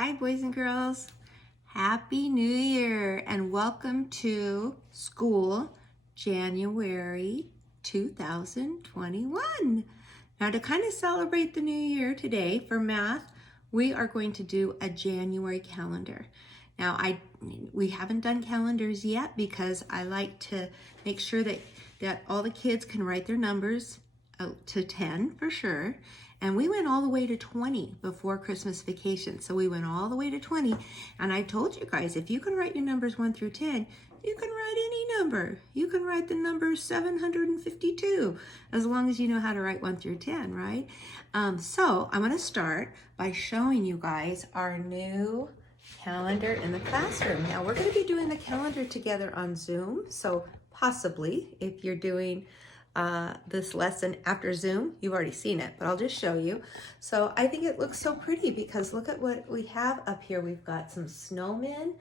Hi, boys and girls. Happy New Year and welcome to school January 2021. Now, to kind of celebrate the new year today for math, we are going to do a January calendar. Now, we haven't done calendars yet because I like to make sure that all the kids can write their numbers to 10 for sure. And we went all the way to 20 before Christmas vacation. So we went all the way to 20. And I told you guys, if you can write your numbers 1 through 10, you can write any number. You can write the number 752, as long as you know how to write 1 through 10, right? So I'm going to start by showing you guys our new calendar in the classroom. Now we're going to be doing the calendar together on Zoom. So possibly if you're doing this lesson after Zoom, you've already seen it, but I'll just show you. So I think it looks so pretty because look at what we have up here. We've got some snowmen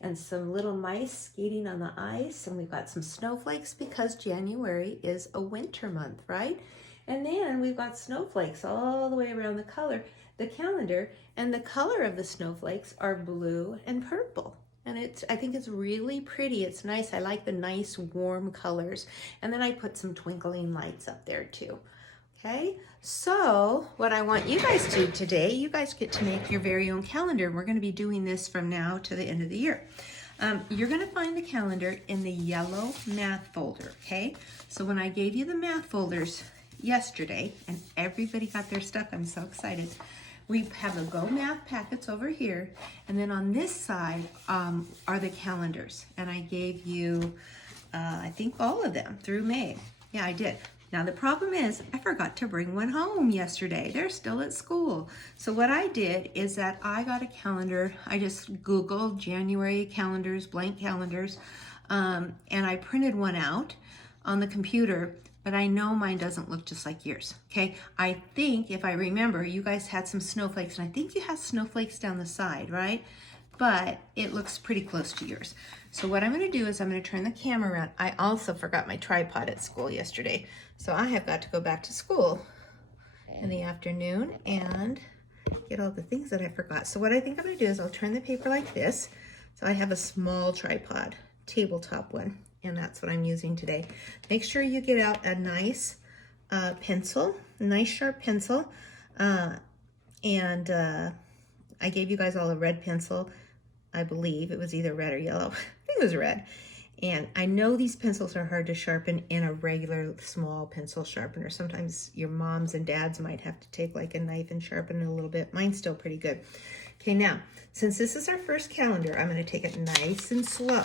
and some little mice skating on the ice, and we've got some snowflakes because January is a winter month, right? And then we've got snowflakes all the way around the calendar, and the color of the snowflakes are blue and purple. And I think it's really pretty. It's nice. I like the nice warm colors. And then I put some twinkling lights up there too. Okay, so what I want you guys to do today, you guys get to make your very own calendar. We're going to be doing this from now to the end of the year. You're going to find the calendar in the yellow math folder, okay? So when I gave you the math folders yesterday and everybody got their stuff, I'm so excited. We have the Go Math packets over here, and then on this side are the calendars. And I gave you, I think all of them through May. Yeah, I did. Now the problem is I forgot to bring one home yesterday. They're still at school. So what I did is that I got a calendar. I just Googled January calendars, blank calendars, and I printed one out on the computer. But I know mine doesn't look just like yours, okay? I think, if I remember, you guys had some snowflakes, and I think you have snowflakes down the side, right? But it looks pretty close to yours. So what I'm gonna do is I'm gonna turn the camera around. I also forgot my tripod at school yesterday. So I have got to go back to school in the afternoon and get all the things that I forgot. So what I think I'm gonna do is I'll turn the paper like this. So I have a small tripod, tabletop one. And that's what I'm using today. Make sure you get out a nice pencil, a nice sharp pencil. I gave you guys all a red pencil. I believe it was either red or yellow. I think it was red. And I know these pencils are hard to sharpen in a regular small pencil sharpener. Sometimes your moms and dads might have to take like a knife and sharpen it a little bit. Mine's still pretty good. Okay, now, since this is our first calendar, I'm gonna take it nice and slow.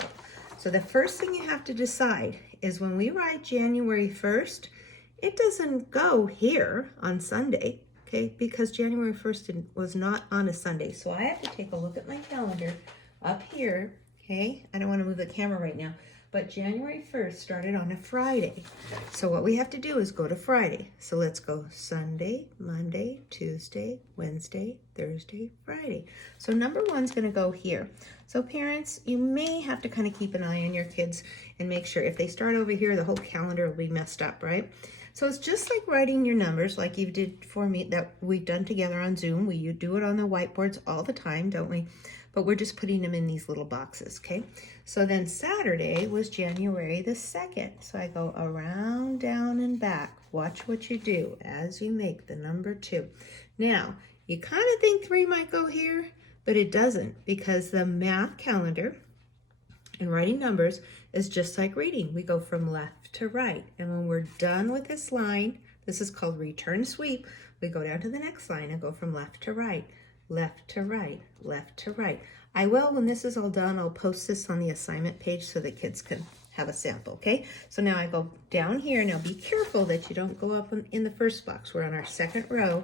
So the first thing you have to decide is when we write January 1st, it doesn't go here on Sunday, okay? Because January 1st was not on a Sunday. So I have to take a look at my calendar up here, okay? I don't want to move the camera right now, but January 1st started on a Friday. So what we have to do is go to Friday. So let's go Sunday, Monday, Tuesday, Wednesday, Thursday, Friday. So number 1's going to go here. So parents, you may have to kind of keep an eye on your kids and make sure if they start over here, the whole calendar will be messed up, right? So it's just like writing your numbers like you did for me that we've done together on Zoom. We do it on the whiteboards all the time, don't we? But we're just putting them in these little boxes, okay? So then Saturday was January the 2nd. So I go around, down, and back. Watch what you do as you make the number 2. Now, you kind of think 3 might go here, but it doesn't because the math calendar and writing numbers is just like reading. We go from left to right. And when we're done with this line, this is called return sweep, we go down to the next line and go from left to right. Left to right, left to right. I will, when this is all done, I'll post this on the assignment page so the kids can have a sample, okay? So now I go down here. Now be careful that you don't go up in the first box. We're on our second row,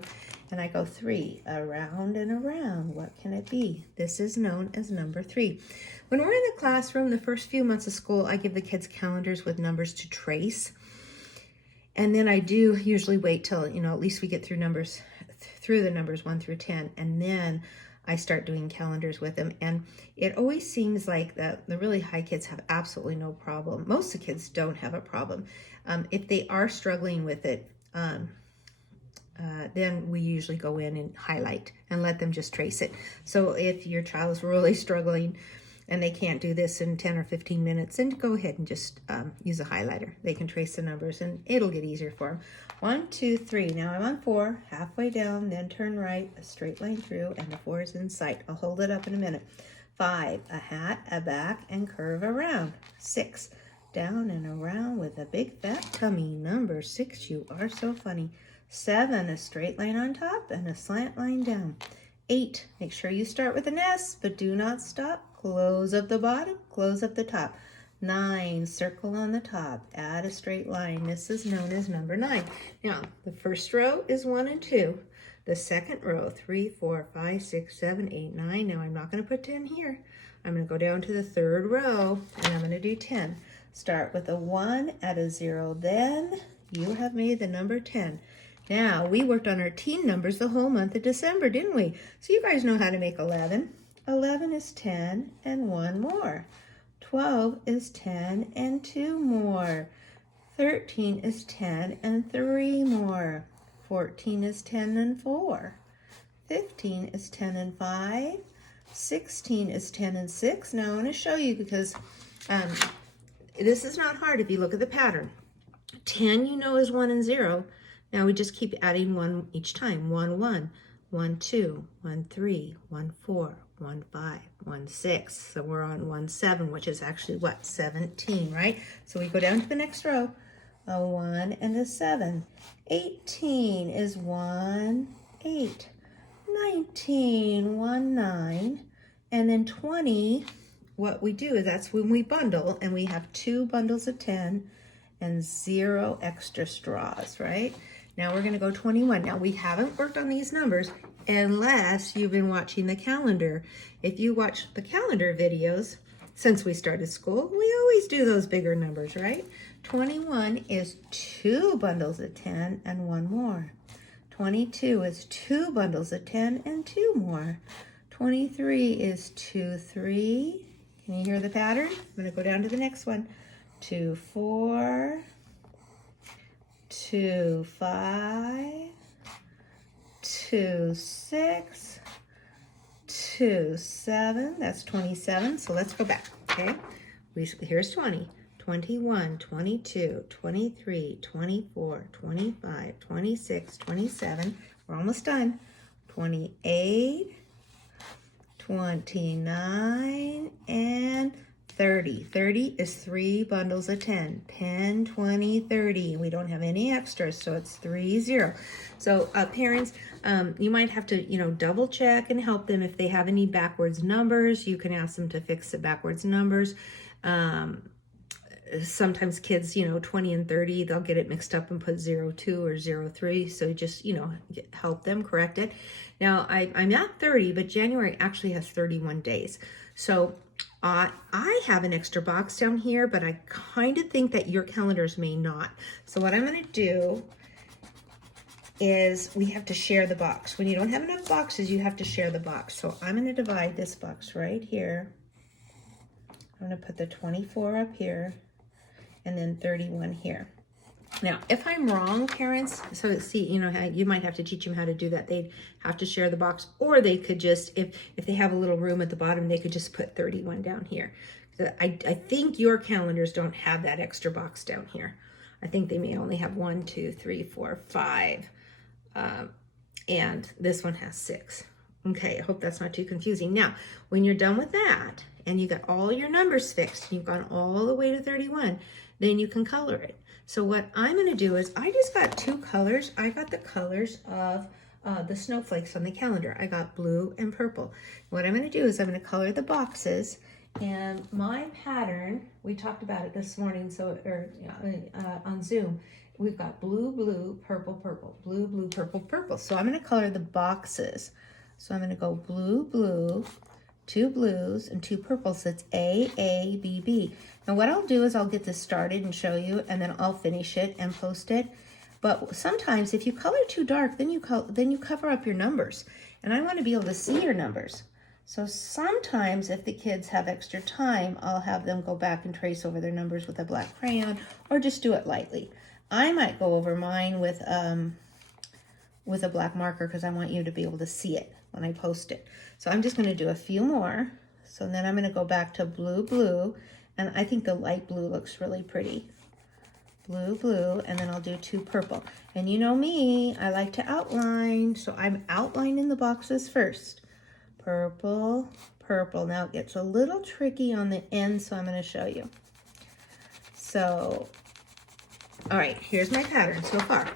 and I go 3, around and around. What can it be? This is known as number 3. When we're in the classroom, the first few months of school, I give the kids calendars with numbers to trace. And then I do usually wait till, at least we get through the numbers 1 through 10, and then I start doing calendars with them. And it always seems like that the really high kids have absolutely no problem. Most of the kids don't have a problem. If they are struggling with it, then we usually go in and highlight and let them just trace it. So if your child is really struggling and they can't do this in 10 or 15 minutes, then go ahead and just use a highlighter. They can trace the numbers and it'll get easier for them. 1, 2, 3. Now I'm on 4, halfway down, then turn right, a straight line through, and the 4 is in sight. I'll hold it up in a minute. 5, a hat, a back, and curve around. 6, down and around with a big fat tummy. Number 6, you are so funny. 7, a straight line on top and a slant line down. 8, make sure you start with an S, but do not stop. Close up the bottom, close up the top. 9, circle on the top, add a straight line. This is known as number 9. Now, the first row is 1 and 2. The second row, 3, 4, 5, 6, 7, 8, 9. Now, I'm not going to put 10 here. I'm going to go down to the third row, and I'm going to do 10. Start with a 1, add a 0. Then you have made the number 10. Now, we worked on our team numbers the whole month of December, didn't we? So you guys know how to make 11. 11 is 10 and 1 more. 12 is 10 and 2 more. 13 is 10 and 3 more. 14 is 10 and 4. 15 is 10 and 5. 16 is 10 and 6. Now I want to show you because this is not hard if you look at the pattern. 10 you know is 1 and 0. Now we just keep adding 1 each time. 1, 1, 1, 2, 1, 3, 1, 4, 1, 5, 1, 6. So we're on 1, 7, which is actually what? 17, right? So we go down to the next row. A 1 and a 7. 18 is 1, 8. 19, 1, 9. And then 20, what we do is that's when we bundle, and we have 2 bundles of 10 and 0 extra straws, right? Now we're going to go 21. Now we haven't worked on these numbers unless you've been watching the calendar. If you watch the calendar videos since we started school, we always do those bigger numbers, right? 21 is 2 bundles of 10 and 1 more. 22 is 2 bundles of 10 and 2 more. 23 is 2, 3. Can you hear the pattern? I'm going to go down to the next one. 2, 4. 2, 5, 2, 6, 2, 7. That's 27. So let's go back, okay? Here's 20, 21, 22, 23, 24, 25, 26, 27. We're almost done. 28, 29, and 30. 30 is 3 bundles of 10. 10, 20, 30. We don't have any extras, so it's 3, 0. So parents, you might have to, double check and help them if they have any backwards numbers. You can ask them to fix the backwards numbers. Sometimes kids, 20 and 30, they'll get it mixed up and put 02 or 03. So just, help them correct it. Now, I'm at 30, but January actually has 31 days. So I have an extra box down here, but I kind of think that your calendars may not. So what I'm going to do is we have to share the box. When you don't have enough boxes, you have to share the box. So I'm going to divide this box right here. I'm going to put the 24 up here and then 31 here. Now, if I'm wrong, parents, so see, you might have to teach them how to do that. They'd have to share the box, or they could just, if they have a little room at the bottom, they could just put 31 down here. I think your calendars don't have that extra box down here. I think they may only have 1, 2, 3, 4, 5, and this one has 6. Okay, I hope that's not too confusing. Now, when you're done with that, and you got all your numbers fixed, you've gone all the way to 31, then you can color it. So what I'm going to do is I just got 2 colors. I got the colors of the snowflakes on the calendar. I got blue and purple. What I'm going to do is I'm going to color the boxes. And my pattern, we talked about it this morning, on Zoom. We've got blue, blue, purple, purple, blue, blue, purple, purple. So I'm going to color the boxes. So I'm going to go blue, blue, 2 blues and 2 purples. That's A, B, B. Now what I'll do is I'll get this started and show you, and then I'll finish it and post it. But sometimes if you color too dark, then you cover up your numbers. And I want to be able to see your numbers. So sometimes if the kids have extra time, I'll have them go back and trace over their numbers with a black crayon, or just do it lightly. I might go over mine with with a black marker because I want you to be able to see it when I post it. So I'm just going to do a few more. So then I'm going to go back to blue, blue, and I think the light blue looks really pretty. Blue, blue, and then I'll do 2 purple. And you know me, I like to outline, so I'm outlining the boxes first. Purple, purple. Now it gets a little tricky on the end, so I'm going to show you. So, all right, here's my pattern so far.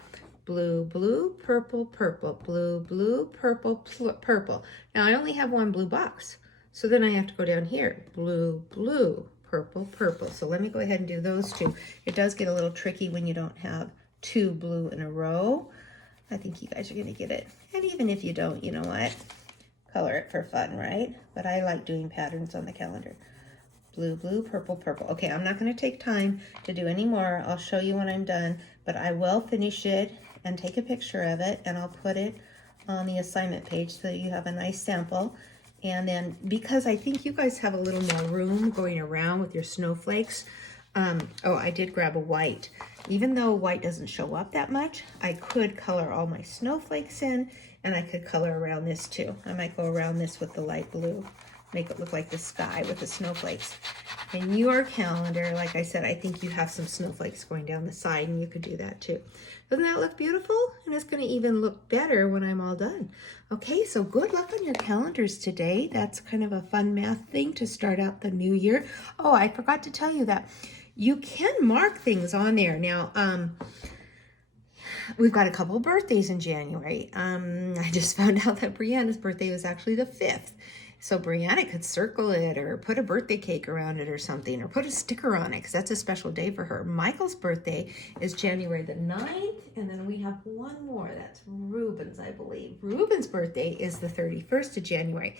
Blue, blue, purple, purple, blue, blue, purple, purple. Now I only have 1 blue box, so then I have to go down here. Blue, blue, purple, purple. So let me go ahead and do those 2. It does get a little tricky when you don't have 2 blue in a row. I think you guys are going to get it. And even if you don't, you know what? Color it for fun, right? But I like doing patterns on the calendar. Blue, blue, purple, purple. Okay, I'm not going to take time to do any more. I'll show you when I'm done, but I will finish it and take a picture of it, and I'll put it on the assignment page so that you have a nice sample. And then, because I think you guys have a little more room going around with your snowflakes, oh, I did grab a white. Even though white doesn't show up that much, I could color all my snowflakes in, and I could color around this too. I might go around this with the light blue, make it look like the sky with the snowflakes. And your calendar, like I said, I think you have some snowflakes going down the side, and you could do that too. Doesn't that look beautiful? And it's going to even look better when I'm all done. Okay, so good luck on your calendars today. That's kind of a fun math thing to start out the new year. Oh, I forgot to tell you that you can mark things on there. Now, we've got a couple of birthdays in January. I just found out that Brianna's birthday was actually the 5th. So Brianna could circle it or put a birthday cake around it or something, or put a sticker on it because that's a special day for her. Michael's birthday is January the 9th, and then we have one more. That's Ruben's, I believe. Ruben's birthday is the 31st of January.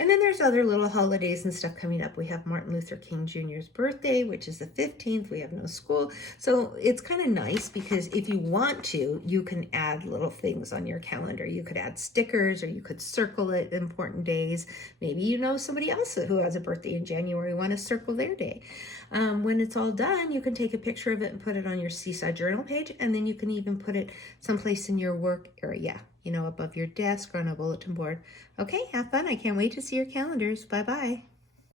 And then there's other little holidays and stuff coming up. We have Martin Luther King Jr.'s birthday, which is the 15th. We have no school. So it's kind of nice because if you want to, you can add little things on your calendar. You could add stickers, or you could circle it important days. Maybe you know somebody else who has a birthday in January, want to circle their day. When it's all done, you can take a picture of it and put it on your Seaside Journal page, and then you can even put it someplace in your work area, you know, above your desk or on a bulletin board. Okay, have fun. I can't wait to see your calendars. Bye-bye.